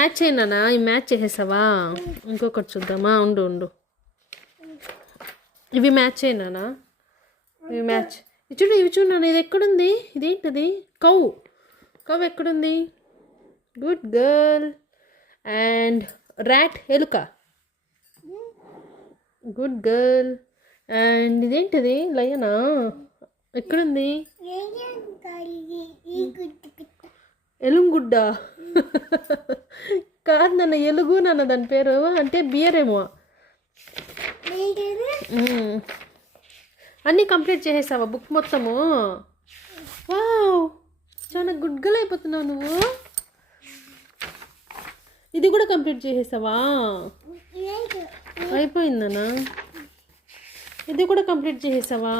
Match అయినా ఈ match చేసేసావా? ఇంకొకటి చూద్దామా? ఉండు ఉండు, ఇవి మ్యాచ్ అయినా? ఇవి మ్యాచ్. ఇవి చూడు నాన్న, ఇది ఎక్కడుంది? ఇదేంటిది? కౌ ఎక్కడుంది? Good girl. అండ్ ర్యాట్, ఎలుక. Good girl. అండ్ ఇదేంటిది? లయనా? ఎక్కడుంది? ఎలుగుడ్డ. కాదు నాన్న, ఎలుగు నాన్న దాని పేరు. అంటే బియర్ ఏమో. అన్నీ కంప్లీట్ చేసేసావా బుక్ మొత్తము? వావ్, చాలా గుడ్ గర్ల్ అయిపోతున్నావు నువ్వు. ఇది కూడా కంప్లీట్ చేసేసావా? అయిపోయిందనా? ఇది కూడా కంప్లీట్ చేసేసావా?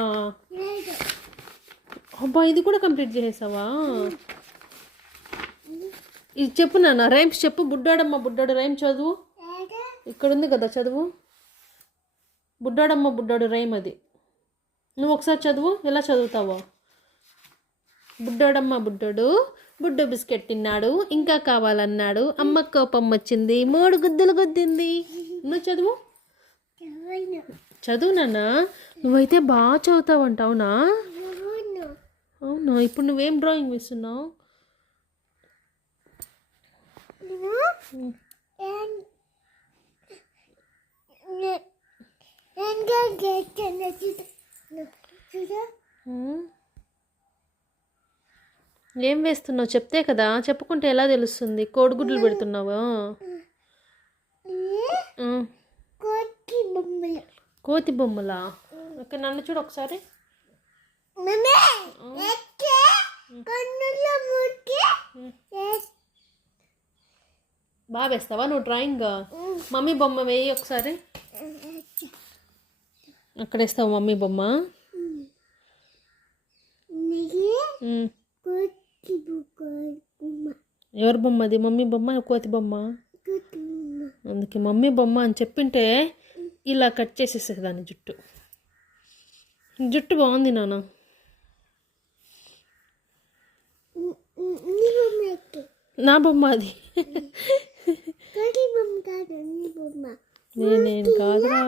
అబ్బా, ఇది కూడా కంప్లీట్ చేసేసావా? ఇది చెప్పు నాన్న, రైమ్స్ చెప్పు. బుడ్డాడమ్మ బుడ్డాడు రైమ్ చదువు. ఇక్కడ ఉంది కదా, చదువు. బుడ్డాడమ్మ బుడ్డాడు రైమ్ అది. నువ్వు ఒకసారి చదువు. ఎలా చదువుతావో? బుడ్డాడమ్మ బుడ్డాడు బుడ్డ బిస్కెట్ తిన్నాడు, ఇంకా కావాలన్నాడు, అమ్మ కోపం వచ్చింది, 3 గుద్దులు గుద్దింది. నువ్వు చదువు. చదువు నాన్న. నువ్వైతే బాగా చదువుతావంట. అవునా? అవునా? ఇప్పుడు నువ్వేం డ్రాయింగ్ వేస్తున్నావు? ఏం వేస్తున్నావు చెప్తే కదా. చెప్పుకుంటే ఎలా తెలుస్తుంది? కోడిగుడ్లు పెడుతున్నావా? కోతి బొమ్మలా? ఓకే, నన్ను చూడు ఒకసారి. బాగా వేస్తావా నువ్వు డ్రాయింగ్? మమ్మీ బొమ్మ వేయి ఒకసారి. అక్కడ వేస్తావు మమ్మీ బొమ్మ. ఎవరి బొమ్మ అది? మమ్మీ బొమ్మ, కోతి బొమ్మ? అందుకే మమ్మీ బొమ్మ అని చెప్పింటే ఇలా కట్ చేసేసేదాన్ని జుట్టు బాగుంది నాన్న. నా బొమ్మ అది. నేను కాదురా.